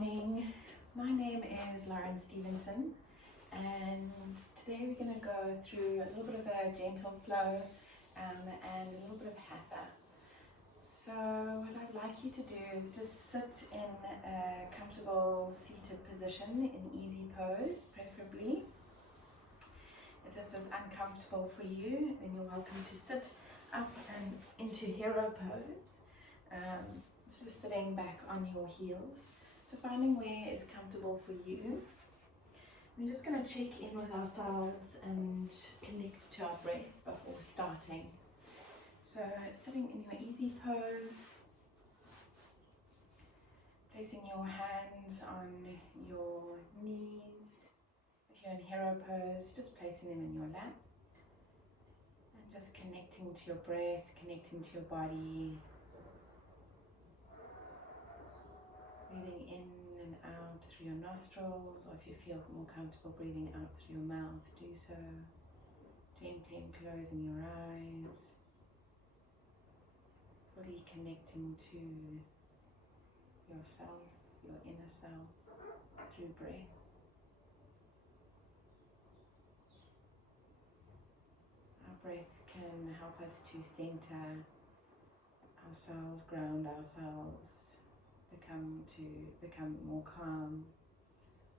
morning. My name is Lauren Stevenson, and today we're going to go through a little bit of a gentle flow and a little bit of hatha. So what I'd like you to do is just sit in a comfortable seated position in easy pose, preferably. If this is uncomfortable for you, then you're welcome to sit up and into hero pose. So just sitting back on your heels. So finding where is comfortable for you. We're just going to check in with ourselves and connect to our breath before starting. So sitting in your easy pose, placing your hands on your knees. If you're in hero pose, just placing them in your lap. And just connecting to your breath, connecting to your body. Breathing in and out through your nostrils, or if you feel more comfortable breathing out through your mouth, do so. Gently closing your eyes. Fully connecting to yourself, your inner self, through breath. Our breath can help us to center ourselves, ground ourselves, become more calm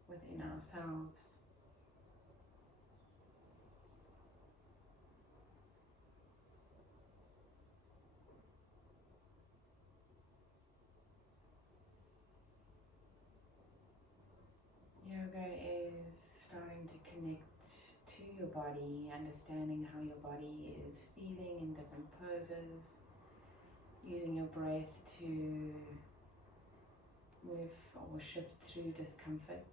within ourselves. Yoga is starting to connect to your body, understanding how your body is feeling in different poses, using your breath to move or shift through discomfort.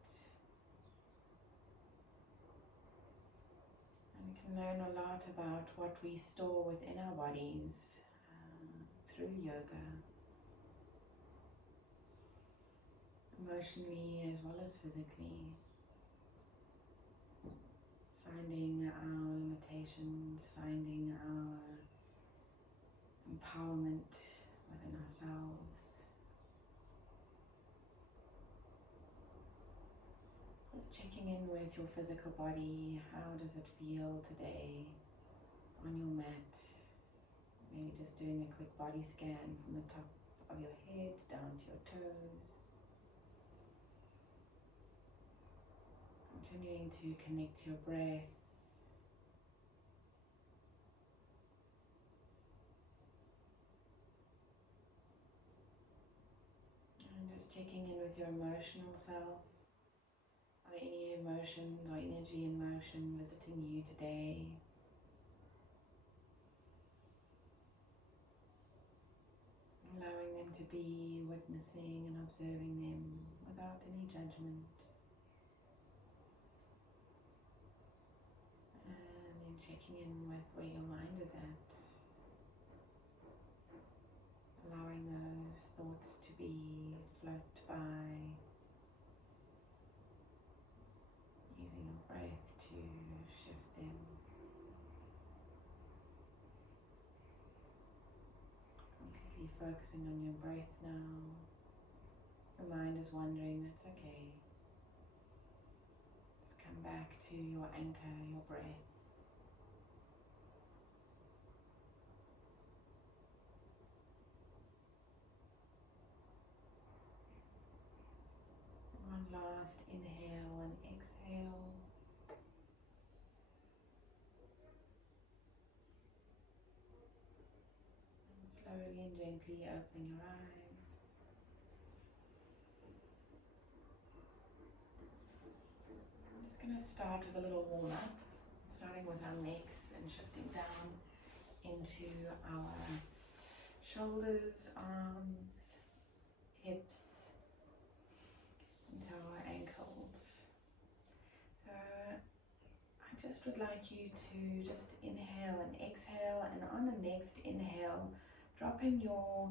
And we can learn a lot about what we store within our bodies through yoga, emotionally as well as physically. Finding our limitations, finding our empowerment within ourselves. Just checking in with your physical body. How does it feel today on your mat? Maybe just doing a quick body scan from the top of your head down to your toes. Continuing to connect to your breath. And just checking in with your emotional self. Are there any emotions or energy in motion visiting you today? Allowing them to be, witnessing and observing them without any judgment. And then checking in with where your mind is at. Allowing those thoughts to be float by. Using your breath to shift them. Completely focusing on your breath now. Your mind is wandering, that's okay. Just come back to your anchor, your breath. One last inhale and exhale. And slowly and gently open your eyes. I'm just going to start with a little warm up, starting with our necks and shifting down into our shoulders, arms, hips, into our ankles. So I just would like you to just inhale and exhale, and on the next inhale, dropping your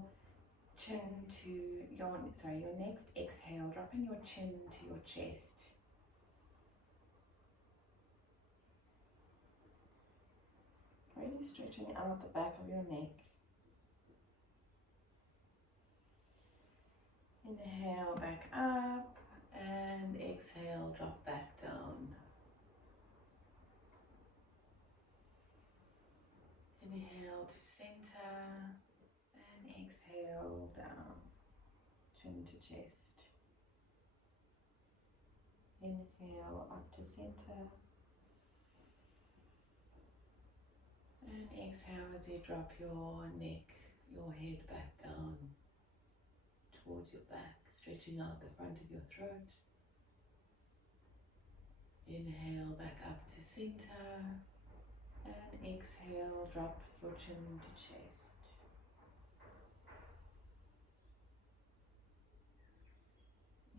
chin to your next exhale, dropping your chin to your chest. Really stretching out the back of your neck. Inhale back up. drop back down. Inhale to center and exhale down, chin to chest. Inhale up to center and exhale as you drop your neck, your head back down towards your back, stretching out the front of your throat. Inhale back up to center and exhale, drop your chin to chest.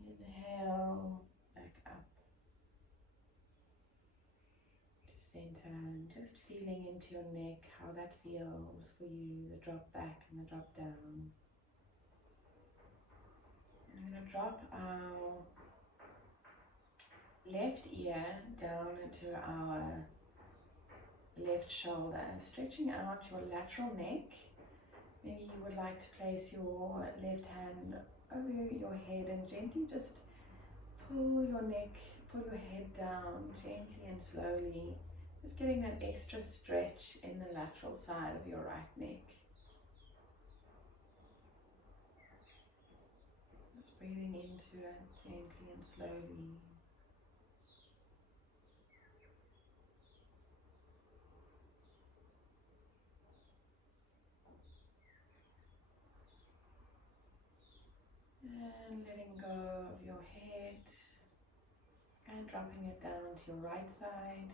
Inhale back up to center and just feeling into your neck, how that feels for you, the drop back and the drop down. And I'm going to drop our left ear down into our left shoulder, stretching out your lateral neck. Maybe you would like to place your left hand over your head and gently just pull your neck, pull your head down gently and slowly, just getting that extra stretch in the lateral side of your right neck. Just breathing into it gently and slowly. And letting go of your head and dropping it down to your right side.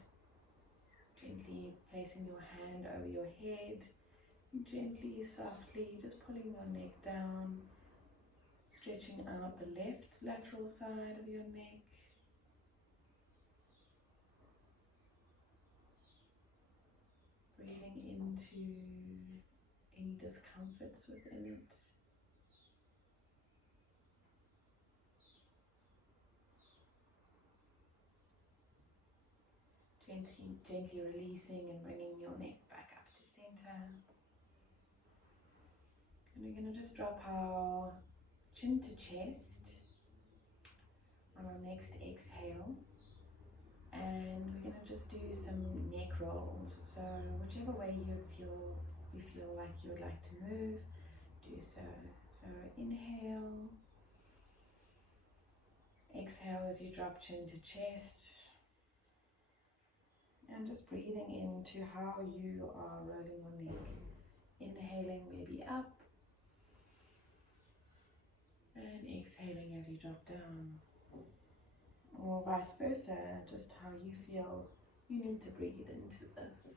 Gently placing your hand over your head and gently, softly just pulling your neck down, stretching out the left lateral side of your neck. Breathing into any discomforts within it. Gently releasing and bringing your neck back up to center. And we're going to just drop our chin to chest on our next exhale. And we're going to just do some neck rolls. So whichever way you feel like you would like to move, do so. So inhale. Exhale as you drop chin to chest. And just breathing into how you are rolling your neck. Inhaling maybe up. And exhaling as you drop down. Or vice versa, just how you feel you need to breathe into this.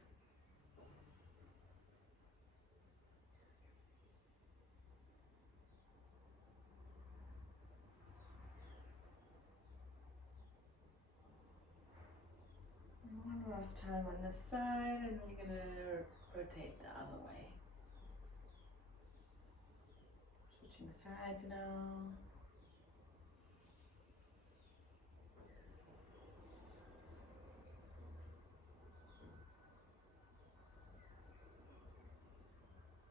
One last time on this side, and we're going to rotate the other way. Switching sides now.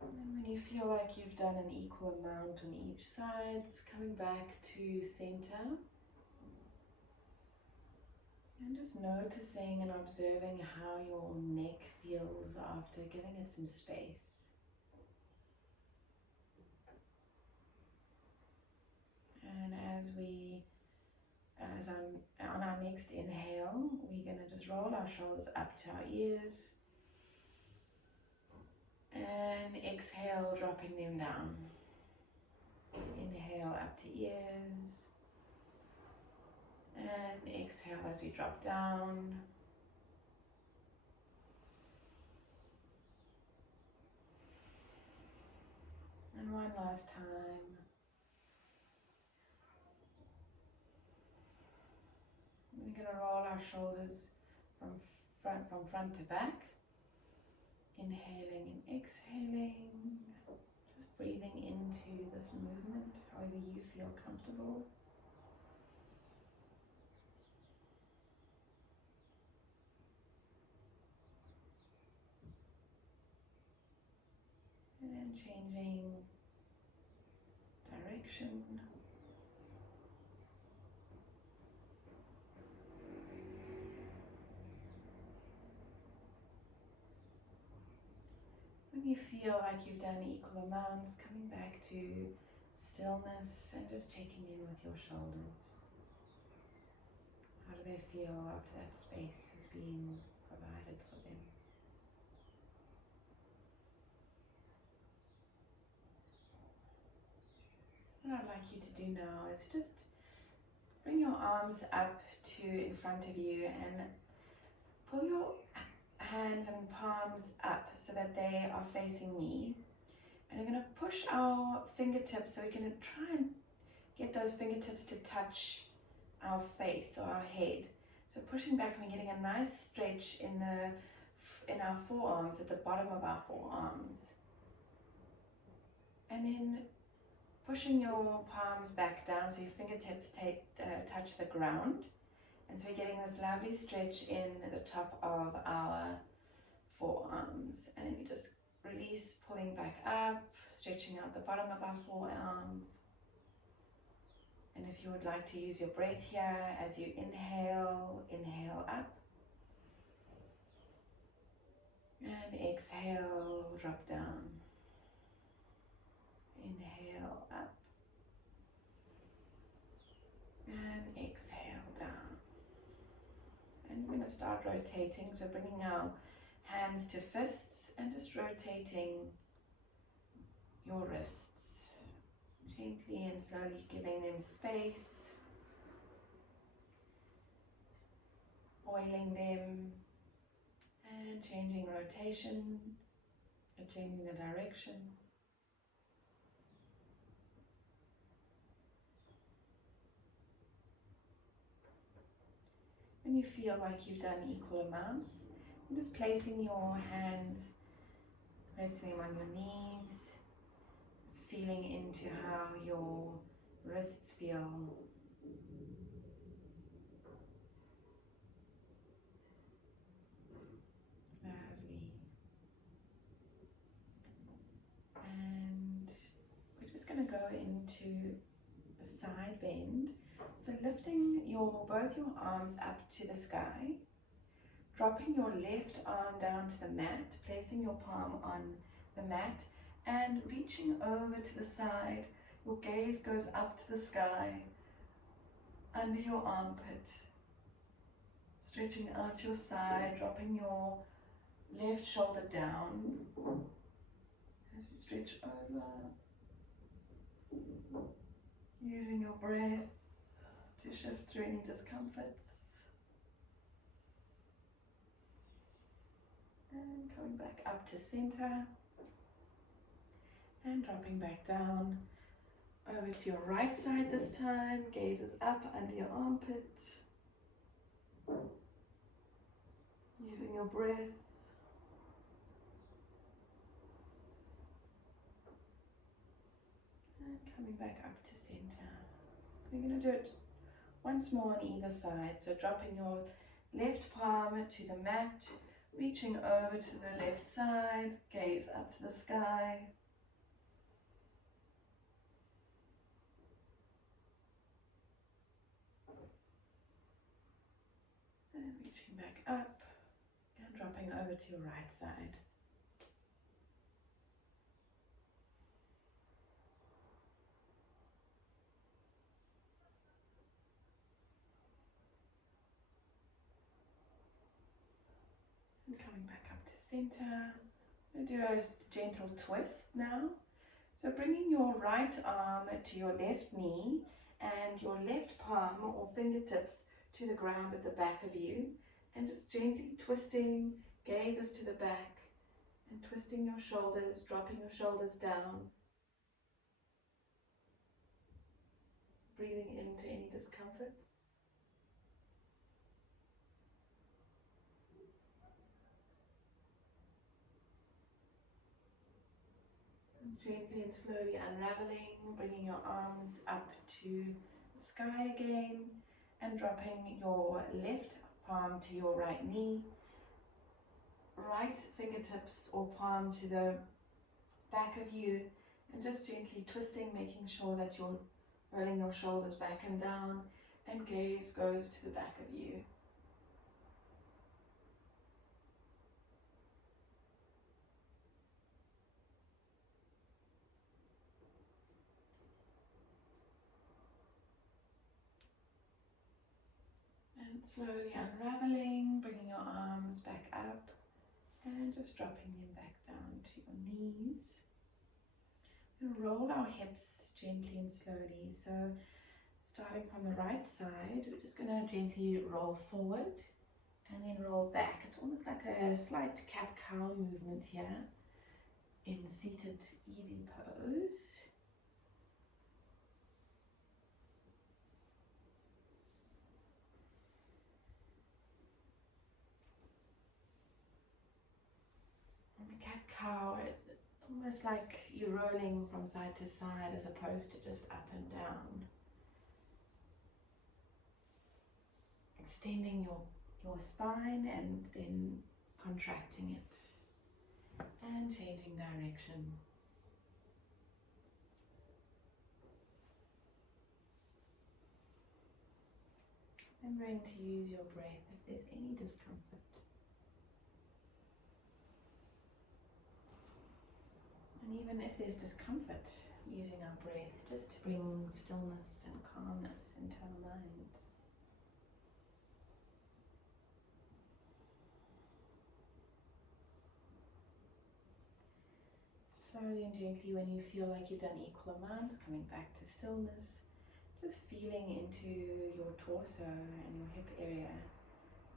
And when you feel like you've done an equal amount on each side, coming back to center. And just noticing and observing how your neck feels after giving it some space. And on our next inhale, we're going to just roll our shoulders up to our ears. And exhale, dropping them down. Inhale up to ears. And exhale as we drop down. And one last time. We're going to roll our shoulders from front to back. Inhaling and exhaling. Just breathing into this movement, however you feel comfortable. And changing direction. feel like you've done equal amounts, coming back to stillness and just checking in with your shoulders. How do they feel after that space has been provided for them? What I'd like you to do now is just bring your arms up to in front of you and pull your hands and palms up so that they are facing me. And we're going to push our fingertips so we can try and get those fingertips to touch our face or our head. So pushing back and we're getting a nice stretch in our forearms, at the bottom of our forearms. And then pushing your palms back down so your fingertips touch the ground. And so we're getting this lovely stretch in the top of our forearms. And then we just release, pulling back up, stretching out the bottom of our forearms. And if you would like to use your breath here, as you inhale, inhale up. And exhale, drop down. Inhale up. And exhale down. And we're going to start rotating, so bringing our hands to fists and just rotating your wrists. Gently and slowly giving them space. Oiling them and changing rotation, and changing the direction. When you feel like you've done equal amounts, just placing your hands, resting them on your knees, just feeling into how your wrists feel. Lovely. And we're just going to go into a side bend. So lifting both your arms up to the sky, dropping your left arm down to the mat, placing your palm on the mat and reaching over to the side. Your gaze goes up to the sky, under your armpit, stretching out your side, dropping your left shoulder down as you stretch over, using your breath to shift through any discomforts. And coming back up to center. And dropping back down. Over to your right side this time. Gaze is up under your armpit. Using your breath. And coming back up to center. We're going to do it once more on either side. So dropping your left palm to the mat, reaching over to the left side, gaze up to the sky. And reaching back up and dropping over to your right side. And coming back up to center. I'm going to do a gentle twist now. So bringing your right arm to your left knee and your left palm or fingertips to the ground at the back of you, and just gently twisting, gazes to the back, and twisting your shoulders, dropping your shoulders down, breathing into any discomforts. Gently and slowly unraveling, bringing your arms up to the sky again and dropping your left palm to your right knee, right fingertips or palm to the back of you, and just gently twisting, making sure that you're rolling your shoulders back and down, and gaze goes to the back of you. And slowly unraveling, bringing your arms back up and just dropping them back down to your knees. And roll our hips gently and slowly. So starting from the right side, we're just going to gently roll forward and then roll back. It's almost like a slight cat-cow movement here in seated easy pose. And the cat-cow is almost like you're rolling from side to side as opposed to just up and down. Extending your spine and then contracting it and changing direction. Remembering to use your breath if there's any discomfort. And even if there's discomfort, using our breath just to bring stillness and calmness into our minds. Slowly and gently, when you feel like you've done equal amounts, coming back to stillness, just feeling into your torso and your hip area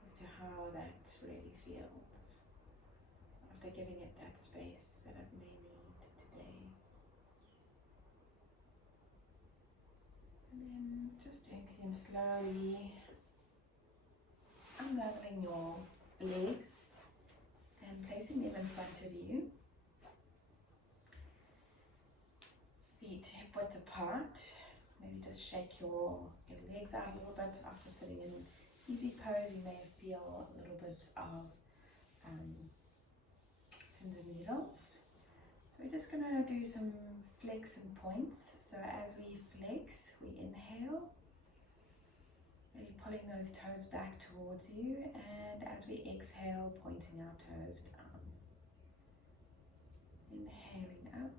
as to how that really feels after giving it that space that it may need today. And then just gently and slowly unraveling your legs and placing them in front of you. Feet hip width apart. Maybe just shake your legs out a little bit after sitting in easy pose. You may feel a little bit of pins and needles. So we're just going to do some flex and points. So as we flex, we inhale, really pulling those toes back towards you, and as we exhale, pointing our toes down. Inhaling up.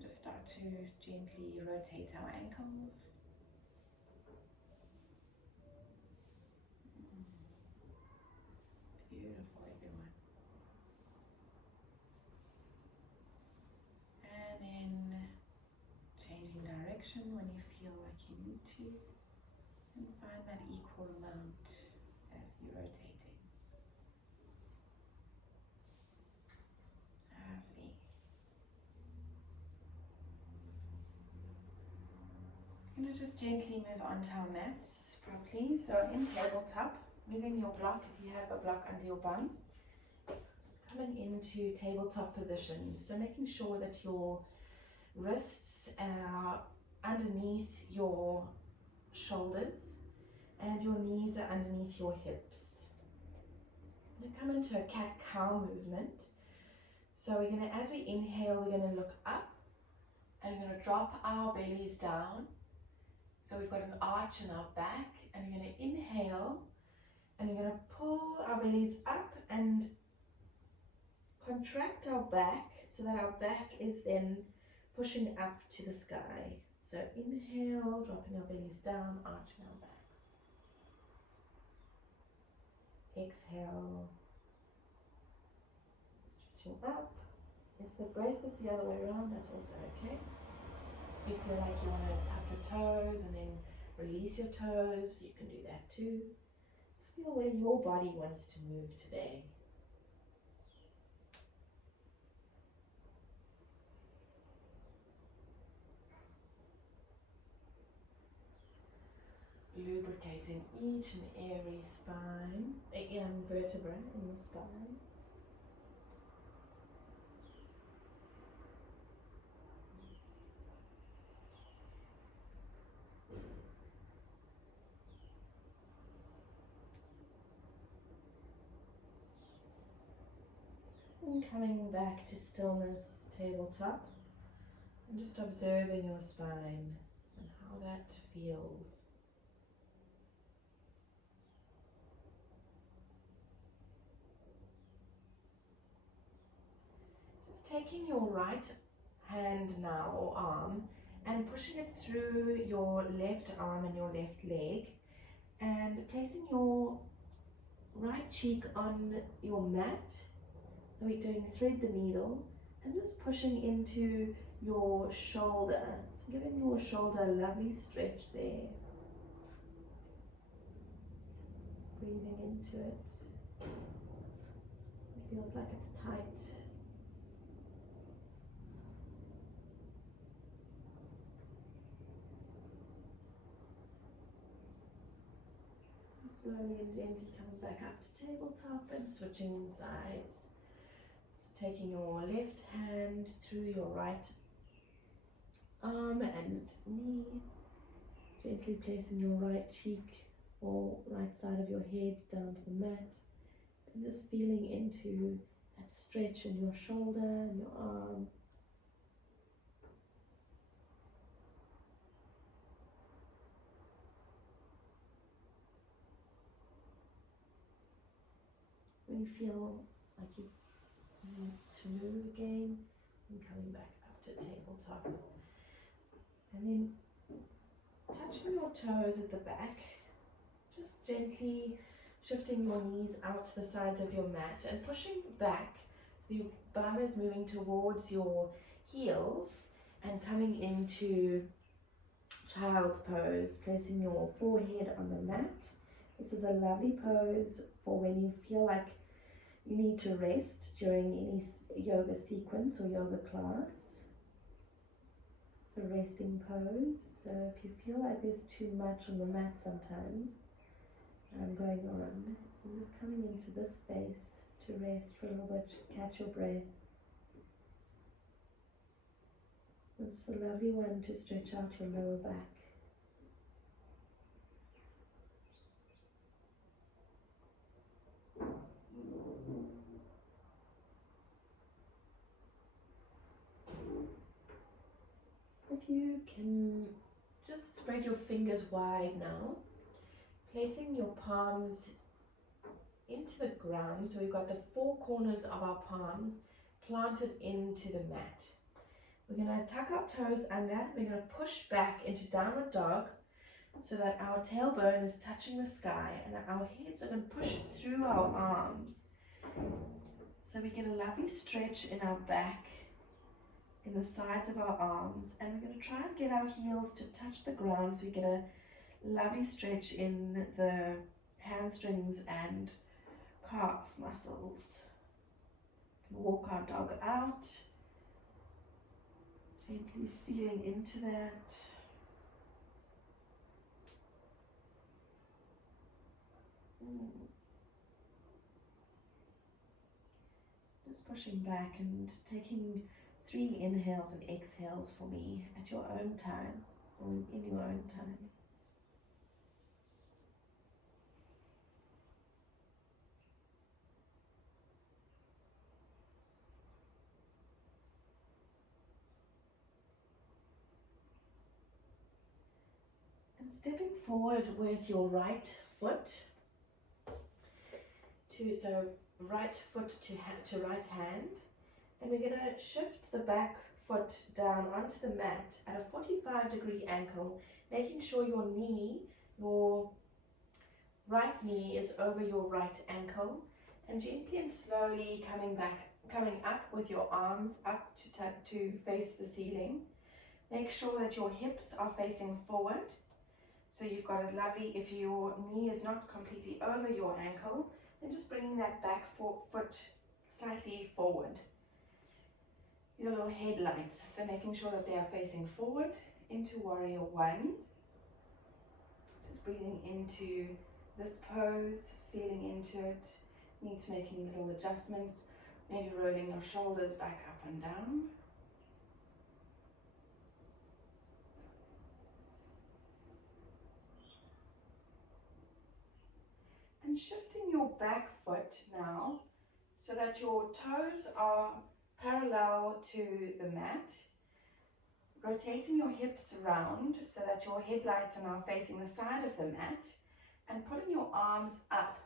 Just start to gently rotate our ankles. Beautiful, everyone. And then changing direction when you feel like you need to, and find that equal amount as you're rotating. Lovely. I'm going to just gently move onto our mats properly. So in tabletop, moving your block, if you have a block under your bum, coming into tabletop position. So making sure that your wrists are underneath your shoulders and your knees are underneath your hips. We're going to come into a cat-cow movement. So we're going to, as we inhale, we're going to look up and we're going to drop our bellies down. So we've got an arch in our back, and we're going to inhale and we're going to pull our bellies up and contract our back so that our back is then pushing up to the sky. So inhale, dropping our bellies down, arching our backs. Exhale, stretching up. If the breath is the other way around, that's also okay. If you feel like you want to tuck your toes and then release your toes, you can do that too. Just feel where your body wants to move today. Lubricating each and every spine, vertebra in the spine. And coming back to stillness, tabletop, and just observing your spine and how that feels. taking your right hand now or arm and pushing it through your left arm and your left leg and placing your right cheek on your mat. So we're doing thread the needle and just pushing into your shoulder. So giving your shoulder a lovely stretch there. Breathing into it. It feels like it's tight. Slowly and gently coming back up to tabletop and switching sides. Taking your left hand through your right arm and knee. Gently placing your right cheek or right side of your head down to the mat. And just feeling into that stretch in your shoulder and your arm. When you feel like you need to move again, and coming back up to tabletop. And then touching your toes at the back, just gently shifting your knees out to the sides of your mat and pushing back. So your bum is moving towards your heels and coming into child's pose, placing your forehead on the mat. This is a lovely pose for when you feel like you need to rest during any yoga sequence or yoga class. It's a resting pose. So if you feel like there's too much on the mat sometimes going on, I'm just coming into this space to rest for a little bit, catch your breath. It's a lovely one to stretch out your lower back. If you can just spread your fingers wide now, placing your palms into the ground. So we've got the four corners of our palms planted into the mat. We're going to tuck our toes under. We're going to push back into downward dog so that our tailbone is touching the sky and our heads are going to push through our arms. So we get a lovely stretch in our back, in the sides of our arms, and we're going to try and get our heels to touch the ground so we get a lovely stretch in the hamstrings and calf muscles. Walk our dog out, gently feeling into that. Just pushing back and taking 3 inhales and exhales for me at your own time or in your own time. And stepping forward with your right foot so right foot to right hand, and we're going to shift the back foot down onto the mat at a 45-degree angle, making sure your right knee is over your right ankle, and gently and slowly coming up with your arms up to face the ceiling. Make sure that your hips are facing forward. So you've got it lovely. If your knee is not completely over your ankle, then just bringing that back foot slightly forward. These are little headlights, so making sure that they are facing forward into Warrior One. Just breathing into this pose, feeling into it. Need to make any little adjustments, maybe rolling your shoulders back up and down. And shifting your back foot now so that your toes are parallel to the mat. Rotating your hips around so that your headlights are now facing the side of the mat, and putting your arms up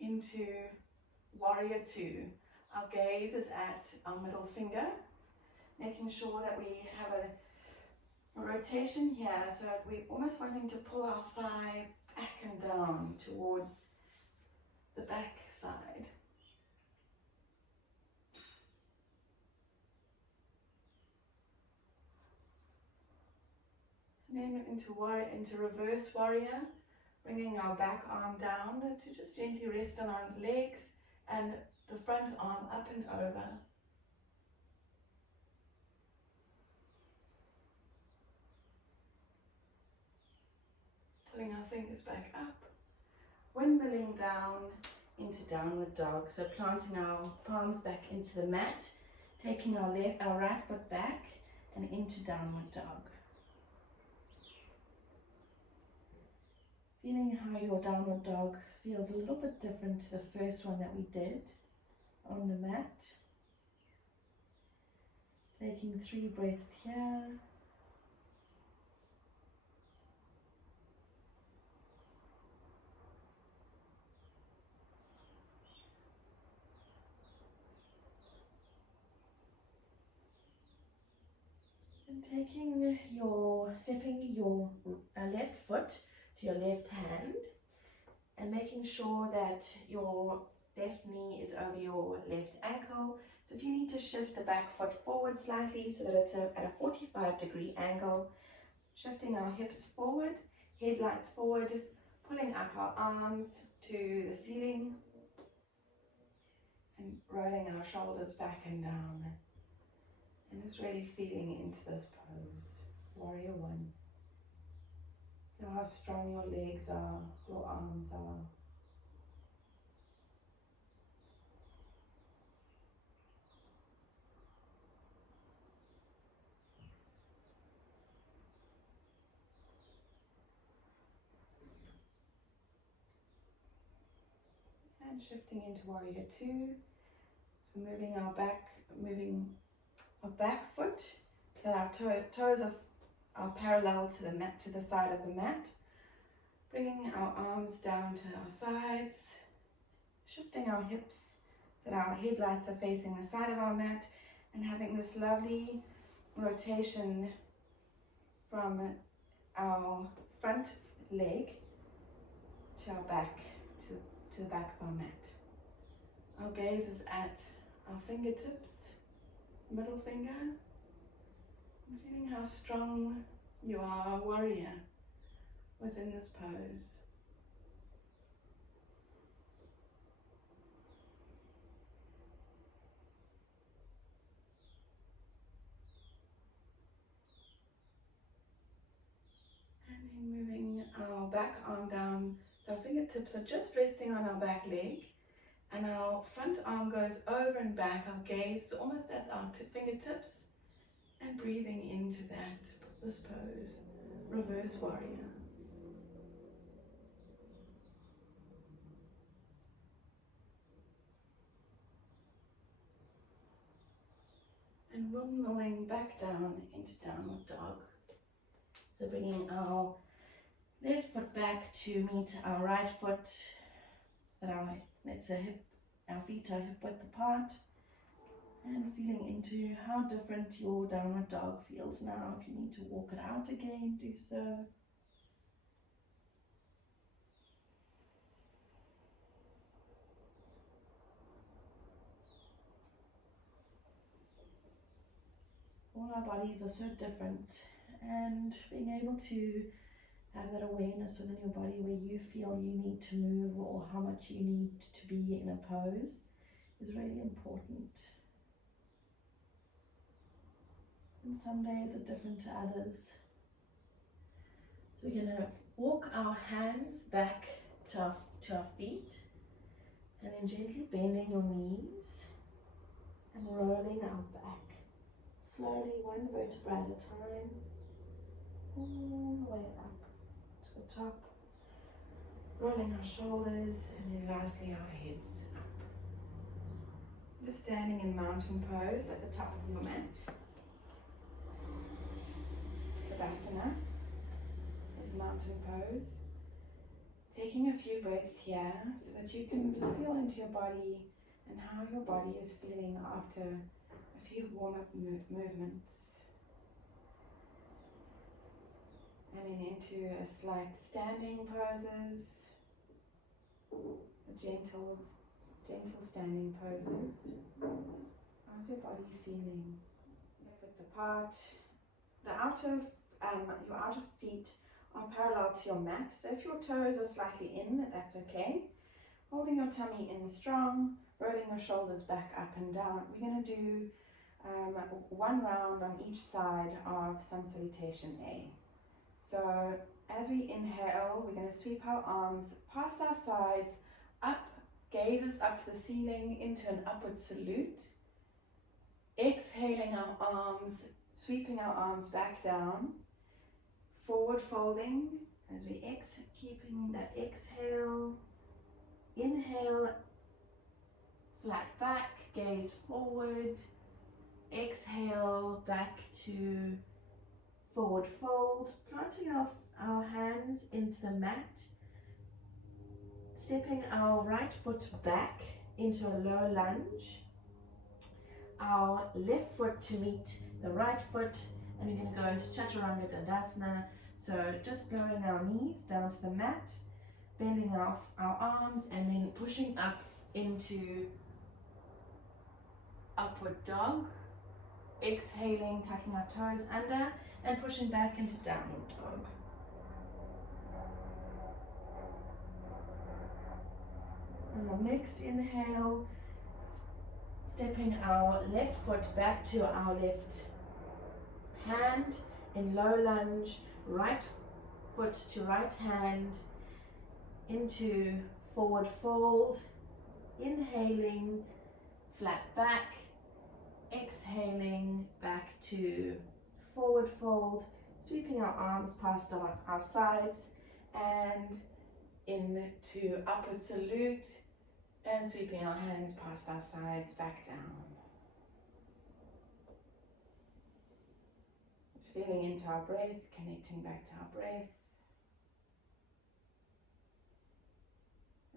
into Warrior Two. Our gaze is at our middle finger, making sure that we have a rotation here, so that we're almost wanting to pull our thigh back and down towards the back side. And then into reverse warrior, bringing our back arm down to just gently rest on our legs and the front arm up and over. Pulling our fingers back up, windmilling down into downward dog. So planting our palms back into the mat, taking our right foot back and into downward dog. Feeling how your downward dog feels a little bit different to the first one that we did on the mat. Taking 3 breaths here. And stepping your left foot to your left hand and making sure that your left knee is over your left ankle. So if you need to shift the back foot forward slightly so that it's at a 45-degree angle, shifting our hips forward, headlights forward, pulling up our arms to the ceiling and rolling our shoulders back and down. And just really feeling into this pose, Warrior One. Feel how strong your legs are, your arms are. And shifting into Warrior Two. So moving our back foot so our toes are parallel to the mat, to the side of the mat. Bringing our arms down to our sides, shifting our hips so that our headlights are facing the side of our mat, and having this lovely rotation from our front leg to our back, to the back of our mat. Our gaze is at our fingertips, middle finger, and feeling how strong you are, a warrior, within this pose. And then moving our back arm down, so our fingertips are just resting on our back leg, and our front arm goes over and back. Our gaze is almost at our fingertips, and breathing into this pose, reverse warrior. And rolling back down into downward dog. So bringing our left foot back to meet our right foot, so that our feet are hip width apart, and feeling into how different your downward dog feels now. If you need to walk it out again, do so. All our bodies are so different, and being able to have that awareness within your body where you feel you need to move or how much you need to be in a pose is really important. And some days are different to others. So we're going to walk our hands back to our feet, and then gently bending your knees and rolling our back. Slowly, one vertebra at a time, all the way up to the top, rolling our shoulders, and then lastly our heads up. Just standing in mountain pose at the top of your mat. Tadasana is mountain pose. Taking a few breaths here so that you can just feel into your body and how your body is feeling after a few warm-up movements. And then into a slight standing poses, gentle standing poses. How's your body feeling? With the part, your outer feet are parallel to your mat. So if your toes are slightly in, that's okay. Holding your tummy in strong, rolling your shoulders back up and down. We're going to do one round on each side of Sun Salutation A. So as we inhale, we're going to sweep our arms past our sides, up, gazes up to the ceiling into an upward salute. Exhaling our arms, sweeping our arms back down, forward folding as we keeping that exhale. Inhale, flat back, gaze forward. Exhale, back to forward fold, planting our hands into the mat, stepping our right foot back into a low lunge, our left foot to meet the right foot, and we're going to go into Chaturanga Dandasana. So just lowering our knees down to the mat, bending our arms, and then pushing up into upward dog. Exhaling, tucking our toes under and pushing back into downward dog. And the next inhale, stepping our left foot back to our left hand in low lunge, right foot to right hand into forward fold, inhaling, flat back, exhaling, back to forward fold, sweeping our arms past our sides and into upward salute, and sweeping our hands past our sides back down. Just feeling into our breath, connecting back to our breath.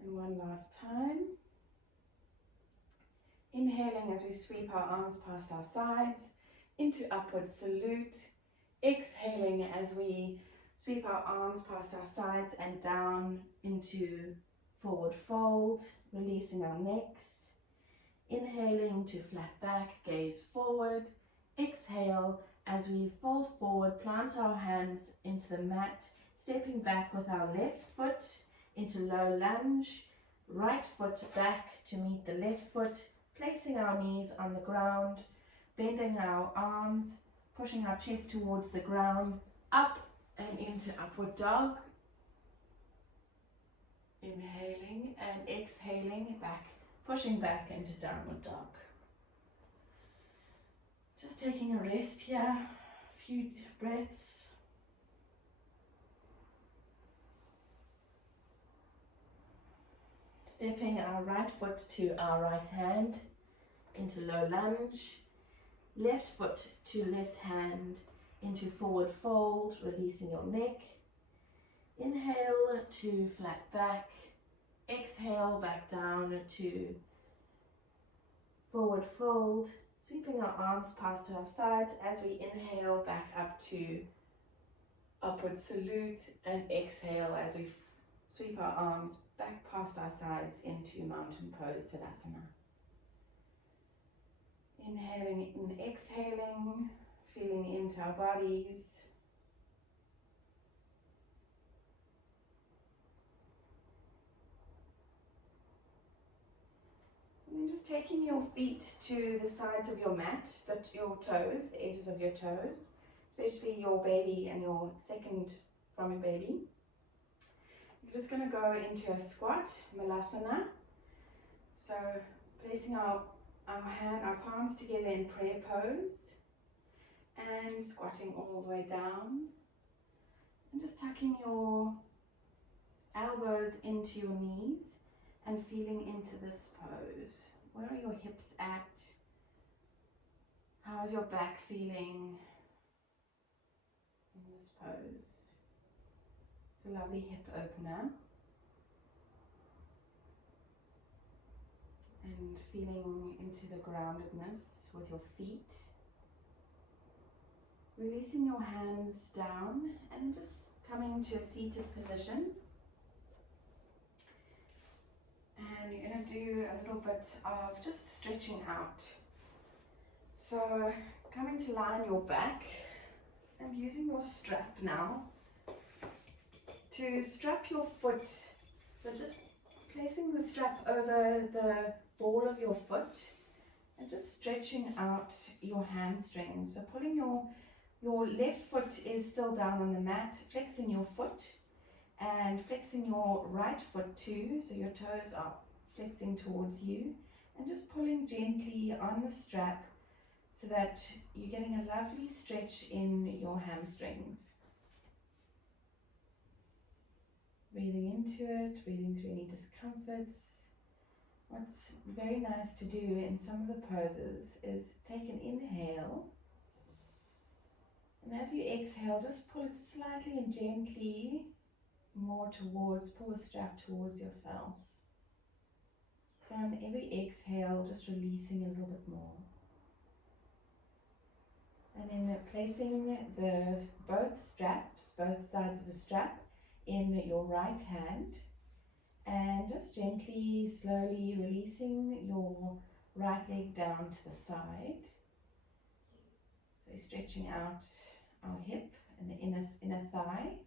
And one last time. Inhaling as we sweep our arms past our sides into upward salute. Exhaling as we sweep our arms past our sides and down into forward fold, releasing our necks. Inhaling to flat back, gaze forward. Exhale as we fold forward, plant our hands into the mat, stepping back with our left foot into low lunge, right foot back to meet the left foot, placing our knees on the ground, bending our arms, pushing our chest towards the ground, up and into upward dog. Inhaling and exhaling back, pushing back into downward dog. Just taking a rest here, a few breaths. Stepping our right foot to our right hand into low lunge, left foot to left hand into forward fold, releasing your neck. Inhale to flat back, exhale back down to forward fold, sweeping our arms past our sides as we inhale back up to upward salute, and exhale as we sweep our arms back past our sides into mountain pose Tadasana. Inhaling and exhaling, feeling into our bodies. And then just taking your feet to the sides of your mat, your toes, the edges of your toes, especially your baby and your second from your baby. We're just going to go into a squat, Malasana. So placing our palms together in prayer pose and squatting all the way down. And just tucking your elbows into your knees and feeling into this pose. Where are your hips at? How is your back feeling in this pose? It's a lovely hip opener. And and feeling into the groundedness with your feet. Releasing your hands down and just coming to a seated position. And you're going to do a little bit of just stretching out. So coming to lie on your back and using your strap now to strap your foot. So just placing the strap over the ball of your foot and just stretching out your hamstrings. So pulling your left foot is still down on the mat, flexing your foot and flexing your right foot too, so your toes are flexing towards you, and just pulling gently on the strap so that you're getting a lovely stretch in your hamstrings. Breathing into it, breathing through any discomforts. What's very nice to do in some of the poses is take an inhale, and as you exhale, just pull it slightly and gently more towards, pull the strap towards yourself. So on every exhale, just releasing a little bit more. And then placing both straps, both sides of the strap, in your right hand, and just gently, slowly releasing your right leg down to the side. So stretching out our hip and the inner thigh.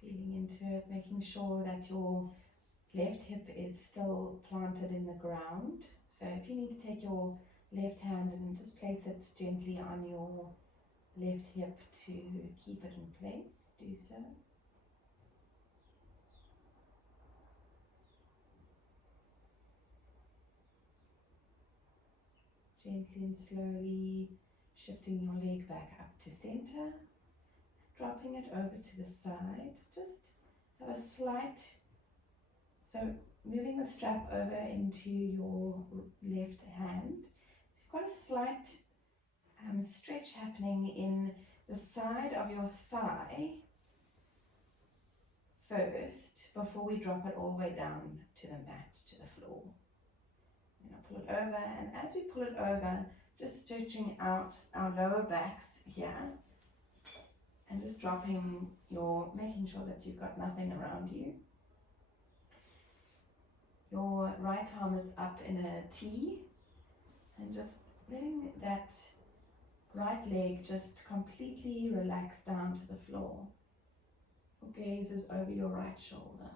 Feeling into it, making sure that your left hip is still planted in the ground. So if you need to take your left hand and just place it gently on your left hip to keep it in place, do so. Gently and slowly shifting your leg back up to center, dropping it over to the side. Just have a slight, so moving the strap over into your left hand. So you've got a slight stretch happening in the side of your thigh first before we drop it all the way down to the mat, to the floor. And I'll pull it over, and as we pull it over, just stretching out our lower backs here and just dropping making sure that you've got nothing around you. Your right arm is up in a T, and just letting that right leg just completely relax down to the floor. Your gaze is over your right shoulder.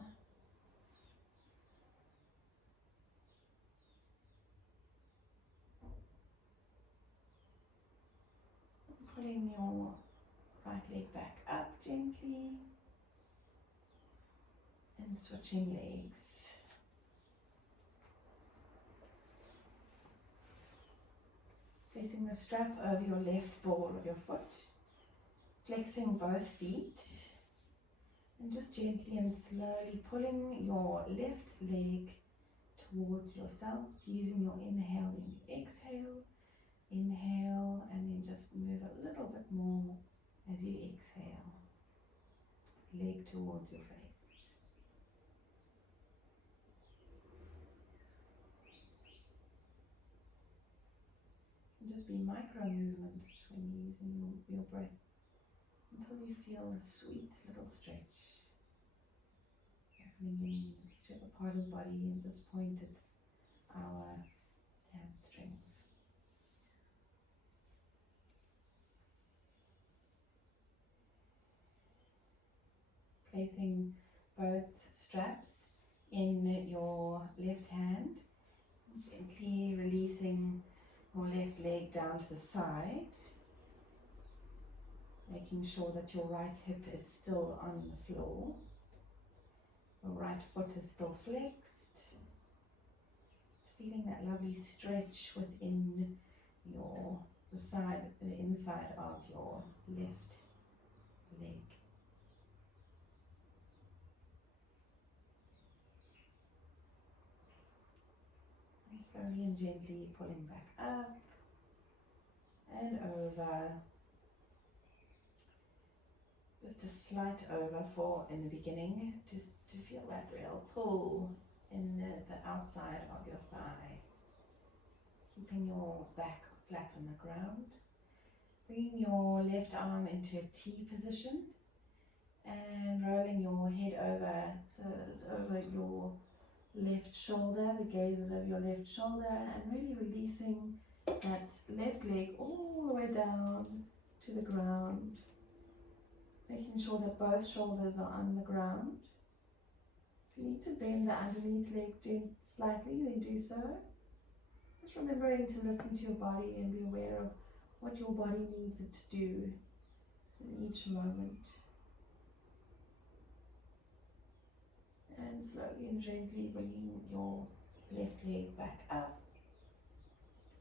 Pulling your right leg back up gently and switching legs. Placing the strap over your left ball of your foot, flexing both feet, and just gently and slowly pulling your left leg towards yourself, using your inhale and your exhale. Inhale, and then just move a little bit more as you exhale. Leg towards your face. And just be micro movements when you're using your breath until you feel a sweet little stretch happening in whichever part of the body. At this point, it's our hamstrings. Placing both straps in your left hand, gently releasing your left leg down to the side, making sure that your right hip is still on the floor, your right foot is still flexed. Just feeling that lovely stretch within the inside of your left leg. Slowly and gently pulling back up and over. Just a slight over in the beginning, just to feel that real pull in the outside of your thigh, keeping your back flat on the ground. Bringing your left arm into a T position and rolling your head over so that it's over your left shoulder, the gaze is over your left shoulder, and really releasing that left leg all the way down to the ground, making sure that both shoulders are on the ground. If you need to bend the underneath leg slightly, then do so. Just remembering to listen to your body and be aware of what your body needs it to do in each moment. And slowly and gently bringing your left leg back up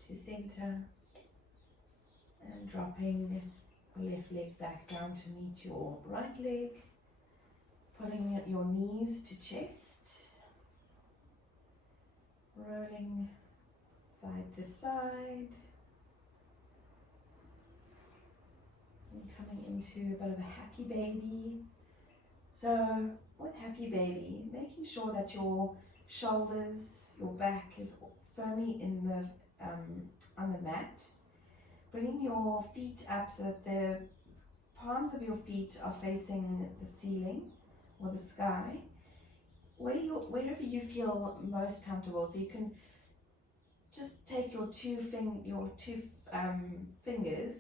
to center and dropping your left leg back down to meet your right leg, pulling your knees to chest, rolling side to side, and coming into a bit of a happy baby. So with happy baby, making sure that your shoulders, your back is firmly in the on the mat. Bringing your feet up so that the palms of your feet are facing the ceiling or the sky, wherever you feel most comfortable. So you can just take your two fingers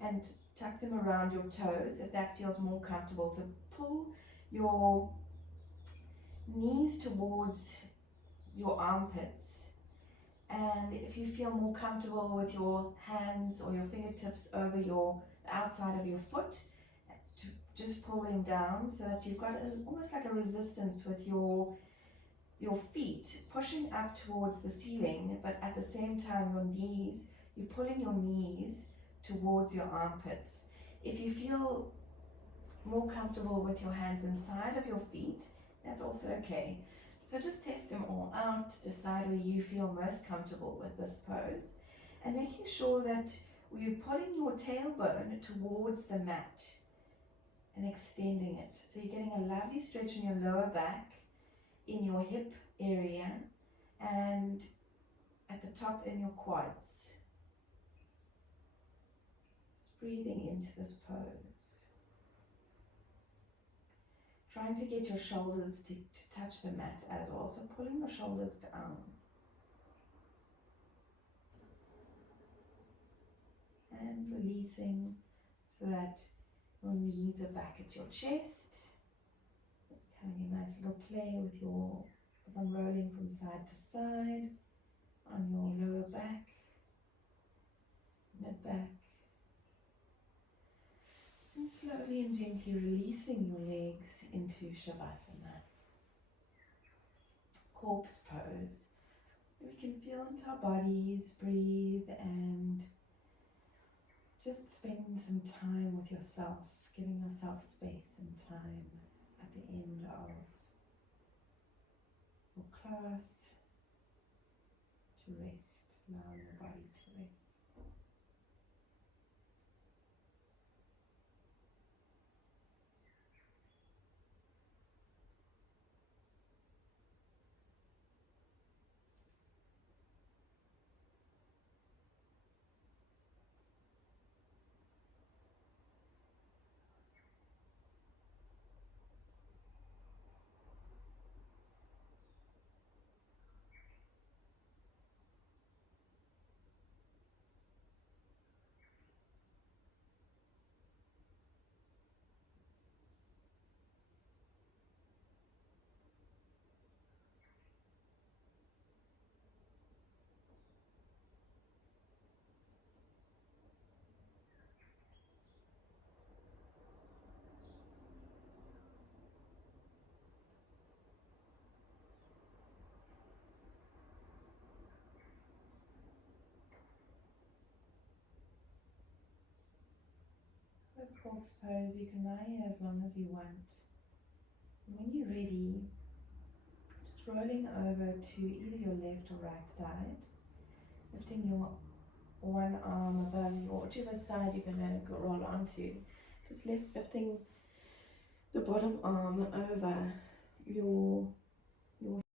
and tuck them around your toes if that feels more comfortable, to pull your knees towards your armpits. And if you feel more comfortable with your hands or your fingertips over the outside of your foot, to just pull them down so that you've got almost like a resistance with your feet pushing up towards the ceiling, but at the same time you're pulling your knees towards your armpits. If you feel more comfortable with your hands inside of your feet, that's also okay. So just test them all out, decide where you feel most comfortable with this pose, and making sure that you're pulling your tailbone towards the mat and extending it. So you're getting a lovely stretch in your lower back, in your hip area, and at the top in your quads. Just breathing into this pose. Trying to get your shoulders to touch the mat as well, so pulling your shoulders down. And releasing so that your knees are back at your chest. Just having a nice little play with if I'm rolling from side to side on your lower back, mid back. And slowly and gently releasing your legs into Shavasana. Corpse pose. We can feel into our bodies, breathe, and just spend some time with yourself, giving yourself space and time at the end of your class to rest, allow your body to rest. With corpse pose, you can lie here as long as you want. And when you're ready, just rolling over to either your left or right side, lifting your one arm above your, whichever side you're going to roll onto, just lifting the bottom arm over your